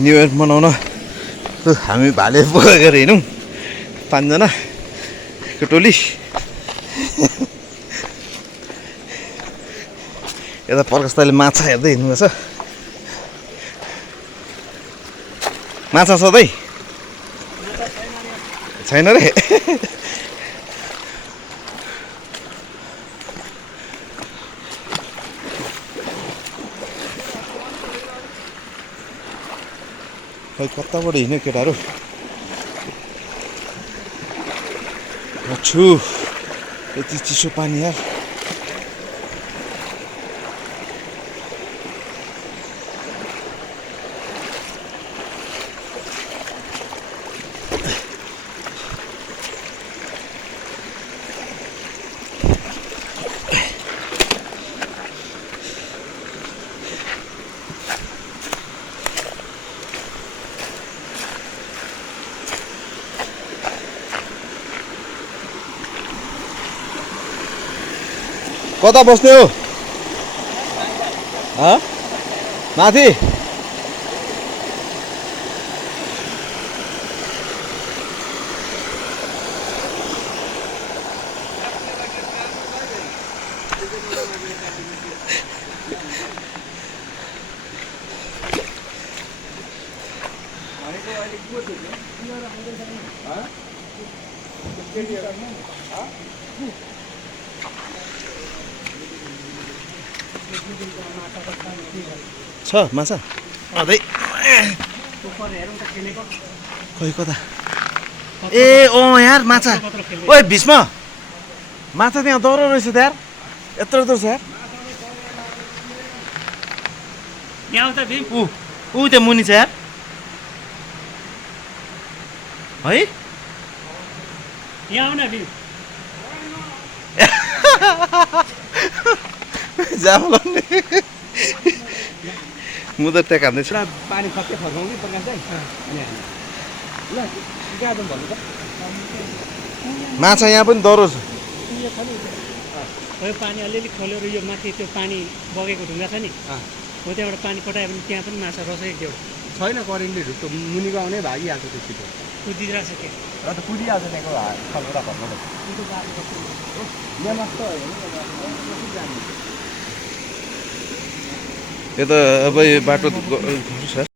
New year मनाउन हामी भाले बोकेर हिँड्यौँ 5 जनाको टोली। यता प्रकाशले माछा हेर्दै हिँड्नुपर्छ। माछा सधैँ छैन रे। खै कताबाट हिँड्यो केटाहरू। छु यति चिसो पानी यार। कता बस्ने हो? माथि छ माछा अझै। खै कता? ए यार माछा। ओए भीष्म माछा त्यहाँ दौरो रहेछ त यार। यत्रो यत्रो छ यार। ऊ त्यहाँ मुनि छ यार है। म त त्यहाँ खाँदैछु। पानी सबै फर्काउँ कि प्रकाश दाइ? ल गाजम भन्नु त। माछा यहाँ पनि दरो छ। यो पानी अलिअलि खोलेर यो माथि त्यो पानी बगेको ढुङ्गा छ नि, हो त्यहाँबाट पानी पठायो भने त्यहाँ पनि माछा रस एक देऊ। छैन करेन्टले ढुक्क मुनिको आउने भागिहाल्छ त्यो छिटो। कुदिरहेछ के र त कुदिहाल्छ त्यहाँको खलबुडा भन्नु त। यहाँ मस्तो यो त अब यो बाटो छ।